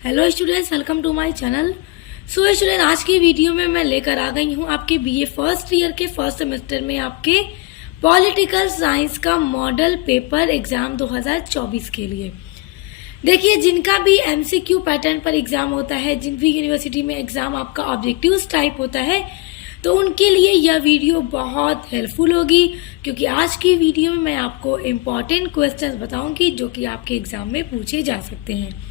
Hello students, welcome to my channel. So student, आज की video में मैं लेकर आ गई हूँ आपके बीए फर्स्ट ईयर के फर्स्ट सेमेस्टर में आपके पॉलिटिकल साइंस का मॉडल पेपर एग्जाम 2024 के लिए। देखिए, जिनका भी एमसीक्यू पैटर्न पर एग्जाम होता है, जिन भी यूनिवर्सिटी में एग्जाम आपका ऑब्जेक्टिव्स टाइप होता है, तो उनके लिए यह वीडियो बहुत हेल्पफुल होगी, क्योंकि आज की वीडियो में मैं आपको इम्पॉर्टेंट क्वेश्चंस बताऊंगी जो कि आपके एग्जाम में पूछे जा सकते हैं,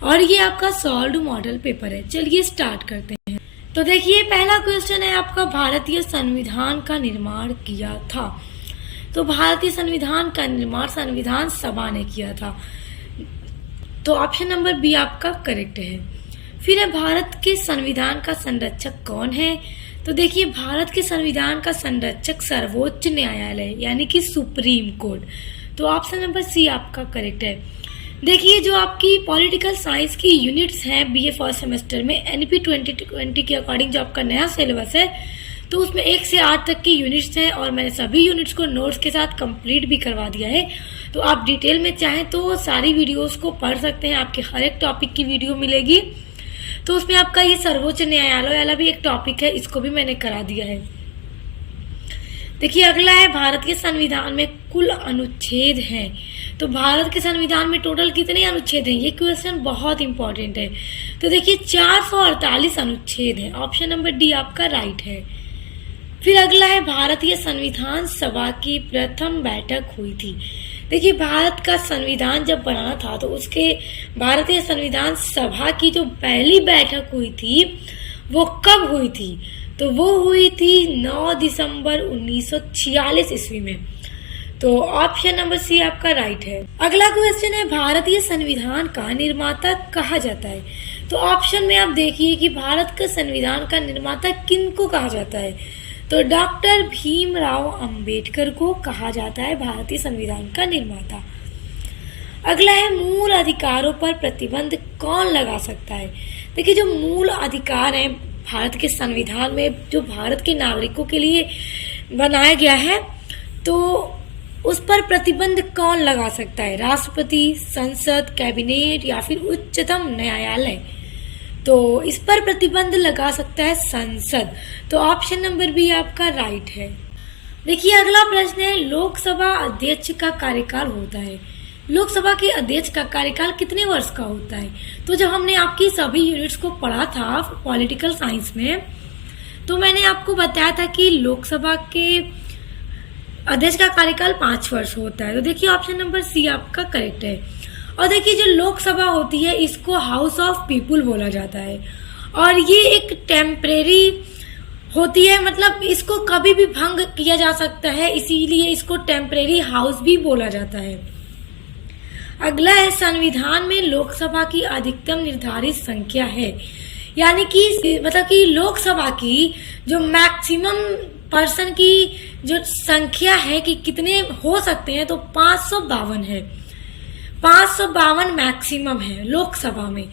और ये आपका सॉल्व्ड मॉडल पेपर है। चलिए स्टार्ट करते हैं। तो देखिए, पहला क्वेश्चन है आपका, भारतीय संविधान का निर्माण किया था। तो भारतीय संविधान का निर्माण संविधान सभा ने किया था, तो ऑप्शन नंबर बी आपका करेक्ट है। फिर है, भारत के संविधान का संरक्षक कौन है। तो देखिए, भारत के संविधान का संरक्षक सर्वोच्च न्यायालय यानी कि सुप्रीम कोर्ट, तो ऑप्शन नंबर सी आपका करेक्ट है। देखिए, जो आपकी पॉलिटिकल साइंस की यूनिट्स हैं बीए फर्स्ट सेमेस्टर में एनईपी 2020 के अकॉर्डिंग जो आपका नया सिलेबस है, तो उसमें 1 से 8 तक की यूनिट्स हैं, और मैंने सभी यूनिट्स को नोट्स के साथ कंप्लीट भी करवा दिया है। तो आप डिटेल में चाहें तो सारी वीडियोस को पढ़ सकते हैं, आपके हर एक टॉपिक की वीडियो मिलेगी। तो उसमें आपका ये सर्वोच्च न्यायालय वाला भी एक टॉपिक है, इसको भी मैंने करा दिया है। देखिए, अगला है, भारत के संविधान में कुल अनुच्छेद हैं। तो भारत के संविधान में टोटल कितने अनुच्छेद हैं, ये क्वेश्चन बहुत इंपॉर्टेंट है। तो देखिए, 448 अनुच्छेद हैं, ऑप्शन नंबर डी आपका राइट है। फिर अगला है, भारतीय संविधान सभा की प्रथम बैठक हुई थी। देखिए, भारत का संविधान जब बनाना था तो उसके भारतीय संविधान सभा की जो पहली बैठक हुई थी वो कब हुई थी, तो वो हुई थी 9 दिसंबर 1946 ईस्वी में। तो ऑप्शन नंबर सी आपका राइट है। अगला क्वेश्चन है, भारतीय संविधान का निर्माता कहा जाता है। तो ऑप्शन में आप देखिए कि भारत के संविधान का निर्माता किनको कहा जाता है, तो डॉक्टर भीमराव अंबेडकर को कहा जाता है भारतीय संविधान का निर्माता। अगला है, मूल अधिकारों पर प्रतिबंध कौन लगा सकता है। देखिए, जो मूल अधिकार है भारत के संविधान में, जो भारत के नागरिकों के लिए बनाया गया है, तो उस पर प्रतिबंध कौन लगा सकता है, राष्ट्रपति, संसद, कैबिनेट या फिर उच्चतम न्यायालय। तो इस पर प्रतिबंध लगा सकता है संसद, तो ऑप्शन नंबर बी आपका राइट है। देखिए, अगला प्रश्न है, लोकसभा अध्यक्ष का कार्यकाल होता है। लोकसभा के अध्यक्ष का कार्यकाल कितने वर्ष का होता है। तो जब हमने आपकी सभी यूनिट्स को पढ़ा था पॉलिटिकल साइंस में, तो मैंने आपको बताया था कि लोकसभा के अध्यक्ष का कार्यकाल 5 वर्ष होता है। तो देखिए, ऑप्शन नंबर सी आपका करेक्ट है। और देखिए, जो लोकसभा होती है इसको हाउस ऑफ पीपुल बोला जाता है, और ये एक टेम्परेरी होती है, मतलब इसको कभी भी भंग किया जा सकता है, इसीलिए इसको टेम्परेरी हाउस भी बोला जाता है। अगला है, संविधान में लोकसभा की अधिकतम निर्धारित संख्या है, यानी कि मतलब कि लोकसभा की जो मैक्सिमम पर्सन की जो संख्या है कि कितने हो सकते हैं, तो 552 है। 552 मैक्सिमम है लोकसभा में,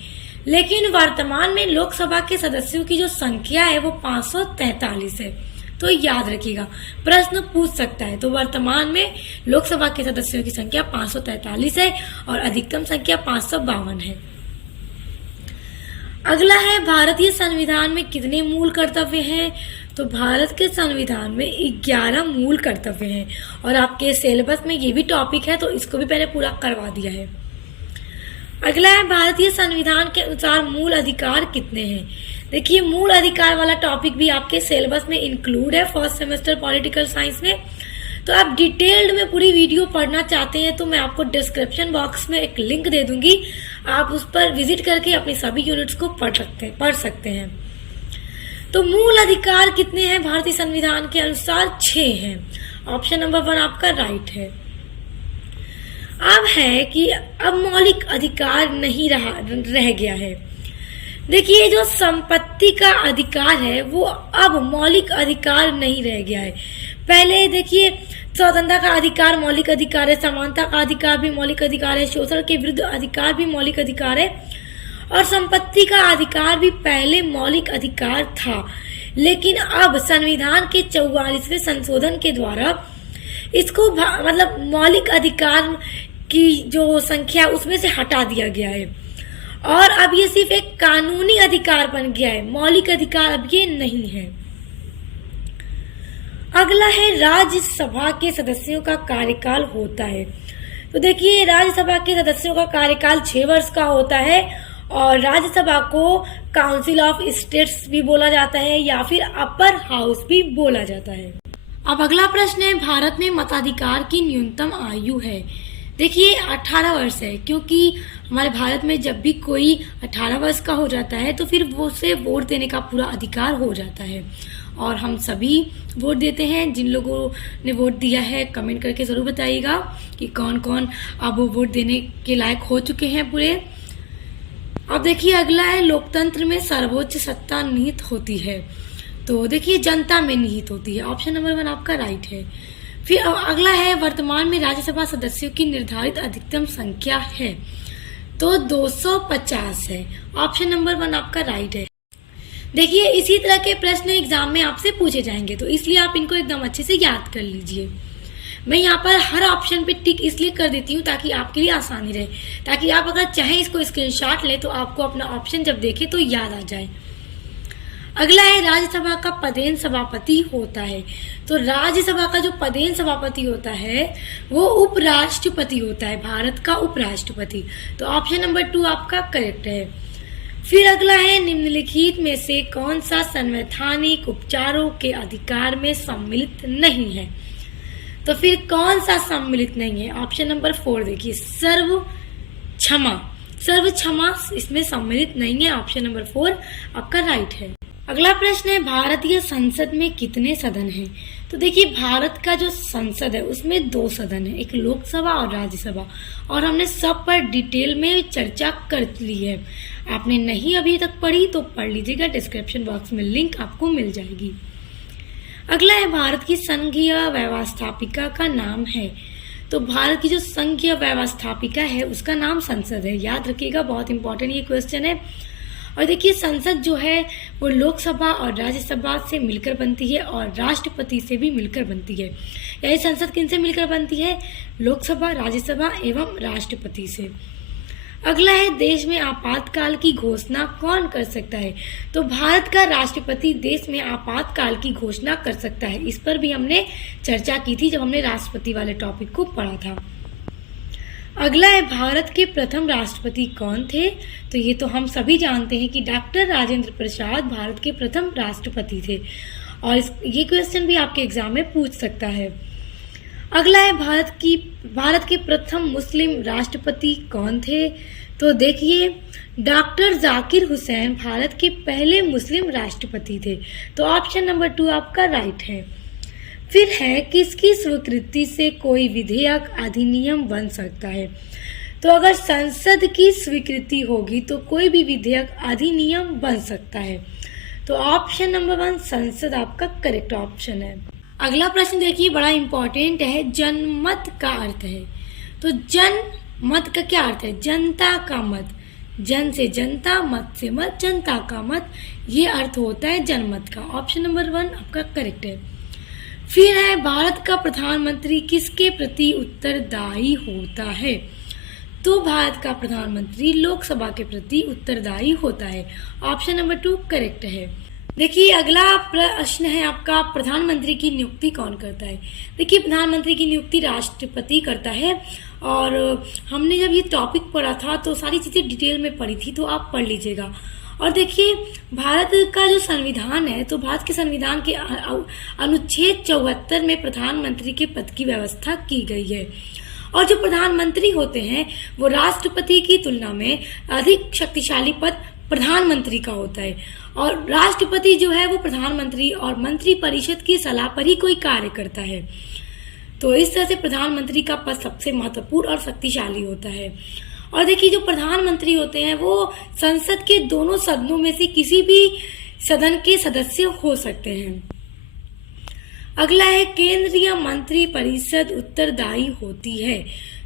लेकिन वर्तमान में लोकसभा के सदस्यों की जो संख्या है वो 543 है। तो याद रखिएगा, प्रश्न पूछ सकता है। तो वर्तमान में लोकसभा के सदस्यों की संख्या 543 है और अधिकतम संख्या 552 है। अगला है, भारतीय संविधान में कितने मूल कर्तव्य हैं। तो भारत के संविधान में 11 मूल कर्तव्य हैं, और आपके सिलेबस में ये भी टॉपिक है, तो इसको भी मैंने पूरा करवा दिया है। अगला है, भारतीय संविधान के अनुसार मूल अधिकार कितने हैं। देखिए, मूल अधिकार वाला टॉपिक भी आपके सिलेबस में इंक्लूड है फर्स्ट सेमेस्टर पॉलिटिकल साइंस में। तो आप डिटेल्ड में पूरी वीडियो पढ़ना चाहते हैं तो मैं आपको डिस्क्रिप्शन बॉक्स में एक लिंक दे दूंगी, आप उस पर विजिट करके अपनी सभी यूनिट्स को पढ़ सकते हैं। तो मूल अधिकार कितने हैं भारतीय संविधान के अनुसार, 6 हैं। ऑप्शन नंबर 1 आपका राइट है। अब है कि अब मौलिक अधिकार नहीं रह गया है। देखिए, जो संपत्ति का अधिकार है वो अब मौलिक अधिकार नहीं रह गया है। पहले देखिए, स्वतंत्रता का अधिकार मौलिक अधिकार है, समानता का अधिकार भी मौलिक अधिकार है, शोषण के विरुद्ध अधिकार भी मौलिक अधिकार है, और संपत्ति का अधिकार भी पहले मौलिक अधिकार था। लेकिन अब संविधान के 44वें संशोधन के द्वारा इसको मतलब मौलिक अधिकार की जो संख्या उसमें से हटा दिया गया है, और अब ये सिर्फ एक कानूनी अधिकार बन गया है, मौलिक अधिकार अब ये नहीं है। अगला है राज्यसभा के सदस्यों का कार्यकाल होता है। तो देखिए राज्यसभा के सदस्यों का कार्यकाल 6 वर्ष का होता है और राज्यसभा को काउंसिल ऑफ स्टेट्स भी बोला जाता है या फिर अपर हाउस भी बोला जाता है। अब अगला प्रश्न है, भारत में मताधिकार की न्यूनतम आयु है। देखिए 18 वर्ष है, क्योंकि हमारे भारत में जब भी कोई 18 वर्ष का हो जाता है तो फिर वो से वोट देने का पूरा अधिकार हो जाता है और हम सभी वोट देते हैं। जिन लोगों ने वोट दिया है कमेंट करके ज़रूर बताइएगा कि कौन कौन अब वोट देने के लायक हो चुके हैं पूरे। अब देखिए अगला है, लोकतंत्र में सर्वोच्च सत्ता निहित होती है। तो देखिए जनता में निहित होती है। ऑप्शन नंबर 1 आपका राइट है। फिर अगला है, वर्तमान में राज्यसभा सदस्यों की निर्धारित अधिकतम संख्या है। तो 250 है। ऑप्शन नंबर 1 आपका राइट है। देखिए इसी तरह के प्रश्न एग्जाम में आपसे पूछे जाएंगे, तो इसलिए आप इनको एकदम अच्छे से याद कर लीजिए। मैं यहाँ पर हर ऑप्शन पे टिक इसलिए कर देती हूँ ताकि आपके लिए आसानी रहे, ताकि आप अगर चाहें इसको स्क्रीनशॉट लें तो आपको अपना ऑप्शन जब देखें तो याद आ जाए। अगला है, राज्यसभा का पदेन सभापति होता है। तो राज्यसभा का जो पदेन सभापति होता है वो उपराष्ट्रपति होता है, भारत का उपराष्ट्रपति। तो ऑप्शन नंबर 2 आपका करेक्ट है। फिर अगला है, निम्नलिखित में से कौन सा संवैधानिक उपचारों के अधिकार में सम्मिलित नहीं है। तो फिर कौन सा सम्मिलित नहीं है। ऑप्शन नंबर 4 देखिए, सर्व क्षमा इसमें सम्मिलित नहीं है। ऑप्शन नंबर 4 आपका राइट है। अगला प्रश्न है, भारतीय संसद में कितने सदन हैं। तो देखिए भारत का जो संसद है उसमें 2 सदन है, एक लोकसभा और राज्यसभा, और हमने सब पर डिटेल में चर्चा कर ली है। आपने नहीं अभी तक पढ़ी तो पढ़ लीजिएगा, डिस्क्रिप्शन बॉक्स में लिंक आपको मिल जाएगी। अगला है, भारत की संघीय व्यवस्थापिका का नाम है। तो भारत की जो संघीय व्यवस्थापिका है उसका नाम संसद है, याद रखिएगा, बहुत इंपॉर्टेंट ये क्वेश्चन है। और देखिए संसद जो है वो लोकसभा और राज्यसभा से मिलकर बनती है और राष्ट्रपति से भी मिलकर बनती है। यानी संसद किनसे मिलकर बनती है, लोकसभा, राज्यसभा एवं राष्ट्रपति से। अगला है, देश में आपातकाल की घोषणा कौन कर सकता है। तो भारत का राष्ट्रपति देश में आपातकाल की घोषणा कर सकता है। इस पर भी हमने चर्चा की थी जब हमने राष्ट्रपति वाले टॉपिक को पढ़ा था। अगला है, भारत के प्रथम राष्ट्रपति कौन थे। तो ये तो हम सभी जानते हैं कि डॉक्टर राजेंद्र प्रसाद भारत के प्रथम राष्ट्रपति थे और ये क्वेश्चन भी आपके एग्जाम में पूछ सकता है। अगला है, भारत के प्रथम मुस्लिम राष्ट्रपति कौन थे। तो देखिए डॉक्टर जाकिर हुसैन भारत के पहले मुस्लिम राष्ट्रपति थे। तो ऑप्शन नंबर 2 आपका राइट है। फिर है, किसकी स्वीकृति से कोई विधेयक अधिनियम बन सकता है। तो अगर संसद की स्वीकृति होगी तो कोई भी विधेयक अधिनियम बन सकता है। तो ऑप्शन नंबर 1 संसद आपका करेक्ट ऑप्शन है। अगला प्रश्न देखिए बड़ा इंपॉर्टेंट है, जनमत का अर्थ है। तो जनमत का क्या अर्थ है, जनता का मत, जन से जनता, मत से मत, जनता का मत, ये अर्थ होता है जनमत का। ऑप्शन नंबर 1 आपका करेक्ट है। फिर है, भारत का प्रधानमंत्री किसके प्रति उत्तरदायी होता है। तो भारत का प्रधानमंत्री लोकसभा के प्रति उत्तरदायी होता है। ऑप्शन नंबर 2 करेक्ट है। देखिए अगला प्रश्न है आपका, प्रधानमंत्री की नियुक्ति कौन करता है। देखिए प्रधानमंत्री की नियुक्ति राष्ट्रपति करता है और हमने जब ये टॉपिक पढ़ा था तो सारी चीजें डिटेल में पढ़ी थी, तो आप पढ़ लीजिएगा। और देखिए भारत का जो संविधान है, तो भारत के संविधान के अनुच्छेद 74 में प्रधानमंत्री के पद की व्यवस्था की गई है और जो प्रधानमंत्री होते हैं वो राष्ट्रपति की तुलना में अधिक शक्तिशाली पद प्रधानमंत्री का होता है और राष्ट्रपति जो है वो प्रधानमंत्री और मंत्री परिषद की सलाह पर ही कोई कार्य करता है। तो इस तरह से प्रधानमंत्री का पद सबसे महत्वपूर्ण और शक्तिशाली होता है। और देखिए जो प्रधानमंत्री होते हैं वो संसद के दोनों सदनों में से किसी भी सदन के सदस्य हो सकते हैं। अगला है, केंद्रीय मंत्री परिषद उत्तरदायी होती है।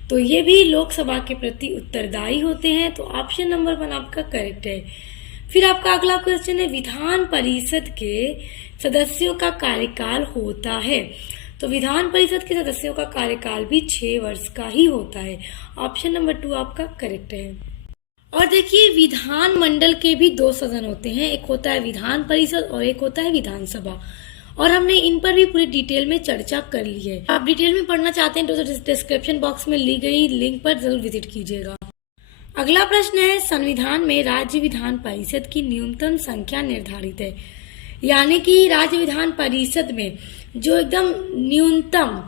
तो ये भी लोकसभा के प्रति उत्तरदायी होते हैं। तो ऑप्शन नंबर 1 आपका करेक्ट है। फिर आपका अगला क्वेश्चन है, विधान परिषद के सदस्यों का कार्यकाल होता है। तो विधान परिषद के सदस्यों का कार्यकाल भी 6 वर्ष का ही होता है। ऑप्शन नंबर 2 आपका करेक्ट है। और देखिए विधानमंडल के भी दो सदन होते हैं, एक होता है विधान परिषद और एक होता है विधानसभा। और हमने इन पर भी पूरी डिटेल में चर्चा कर ली है। आप डिटेल में पढ़ना चाहते हैं तो डिस्क्रिप्शन बॉक्स में ली गई लिंक पर जरूर विजिट कीजिएगा। अगला प्रश्न है, संविधान में राज्य विधान परिषद की न्यूनतम संख्या निर्धारित है। यानी कि राज्य विधान परिषद में जो एकदम न्यूनतम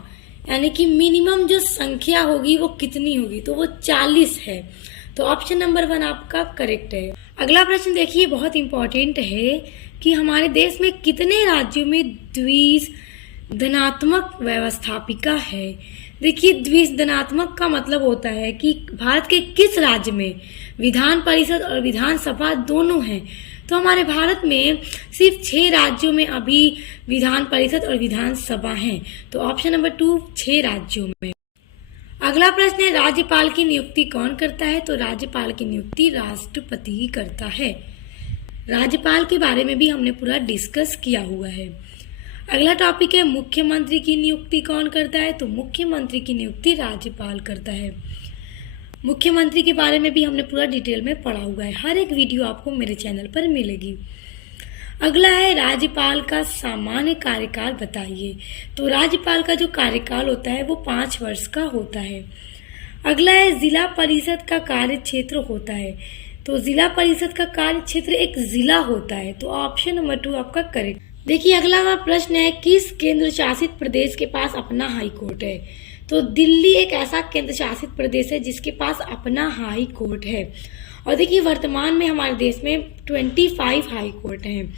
यानी कि मिनिमम जो संख्या होगी वो कितनी होगी, तो वो 40 है। तो ऑप्शन नंबर 1 आपका करेक्ट है। अगला प्रश्न देखिए बहुत इंपॉर्टेंट है कि हमारे देश में कितने राज्यों में द्विसदनात्मक व्यवस्थापिका है। देखिए द्विसदनात्मक का मतलब होता है कि भारत के किस राज्य में विधान परिषद और विधानसभा दोनों हैं। तो हमारे भारत में सिर्फ 6 राज्यों में अभी विधान परिषद और विधानसभा हैं। तो ऑप्शन नंबर 2 6 राज्यों में। अगला प्रश्न है, राज्यपाल की नियुक्ति कौन करता है। तो राज्यपाल की नियुक्ति राष्ट्रपति ही करता है। राज्यपाल के बारे में भी हमने पूरा डिस्कस किया हुआ है। अगला टॉपिक है, मुख्यमंत्री की नियुक्ति कौन करता है। तो मुख्यमंत्री की नियुक्ति राज्यपाल करता है। मुख्यमंत्री के बारे में भी हमने पूरा डिटेल में पढ़ा हुआ है। हर एक वीडियो आपको मेरे चैनल पर मिलेगी। अगला है, राज्यपाल का सामान्य कार्यकाल बताइए। तो राज्यपाल का जो कार्यकाल होता है वो 5 वर्ष का होता है। अगला है, जिला परिषद का कार्य क्षेत्र होता है। तो जिला परिषद का कार्य क्षेत्र एक जिला होता है। तो ऑप्शन नंबर 2 आपका करेक्ट। देखिए अगला प्रश्न है, किस केंद्र शासित प्रदेश के पास अपना हाई कोर्ट है। तो दिल्ली एक ऐसा केंद्र शासित प्रदेश है जिसके पास अपना हाई कोर्ट है। और देखिए वर्तमान में हमारे देश में 25 हाई कोर्ट हैं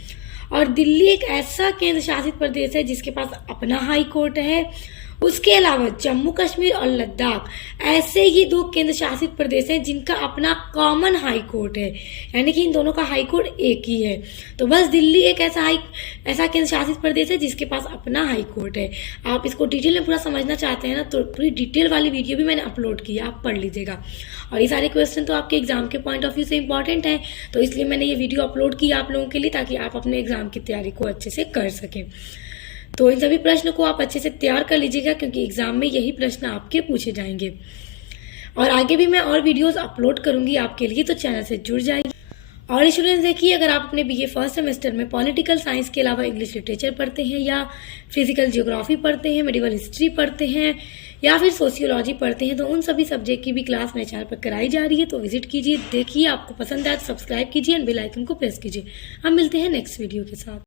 और दिल्ली एक ऐसा केंद्र शासित प्रदेश है जिसके पास अपना हाई कोर्ट है। उसके अलावा जम्मू कश्मीर और लद्दाख ऐसे ही 2 केंद्र शासित प्रदेश हैं जिनका अपना कॉमन हाई कोर्ट है, यानी कि इन दोनों का हाई कोर्ट एक ही है। तो बस दिल्ली एक ऐसा केंद्र शासित प्रदेश है जिसके पास अपना हाई कोर्ट है। आप इसको डिटेल में पूरा समझना चाहते हैं ना, तो पूरी डिटेल वाली वीडियो भी मैंने अपलोड की है, आप पढ़ लीजिएगा। और ये सारे क्वेश्चन तो आपके एग्जाम के पॉइंट ऑफ व्यू से इंपॉर्टेंट है, तो इसलिए मैंने ये वीडियो अपलोड की आप लोगों के लिए, ताकि आप अपने एग्जाम की तैयारी को अच्छे से कर सकें। तो इन सभी प्रश्नों को आप अच्छे से तैयार कर लीजिएगा, क्योंकि एग्जाम में यही प्रश्न आपके पूछे जाएंगे। और आगे भी मैं और वीडियोस अपलोड करूंगी आपके लिए, तो चैनल से जुड़ जाइए। और स्टूडेंट्स देखिए, अगर आप अपने बीए फर्स्ट सेमेस्टर में पॉलिटिकल साइंस के अलावा इंग्लिश लिटरेचर पढ़ते हैं या फिजिकल जियोग्राफी पढ़ते हैं, मेडिवल हिस्ट्री पढ़ते हैं या फिर सोशियोलॉजी पढ़ते हैं, तो उन सभी सब्जेक्ट की भी क्लास मेरे चैनल पर कराई जा रही है। तो विजिट कीजिए, देखिए, आपको पसंद आए तो सब्सक्राइब कीजिए एंड बेल आइकन को प्रेस कीजिए। हम मिलते हैं नेक्स्ट वीडियो के साथ।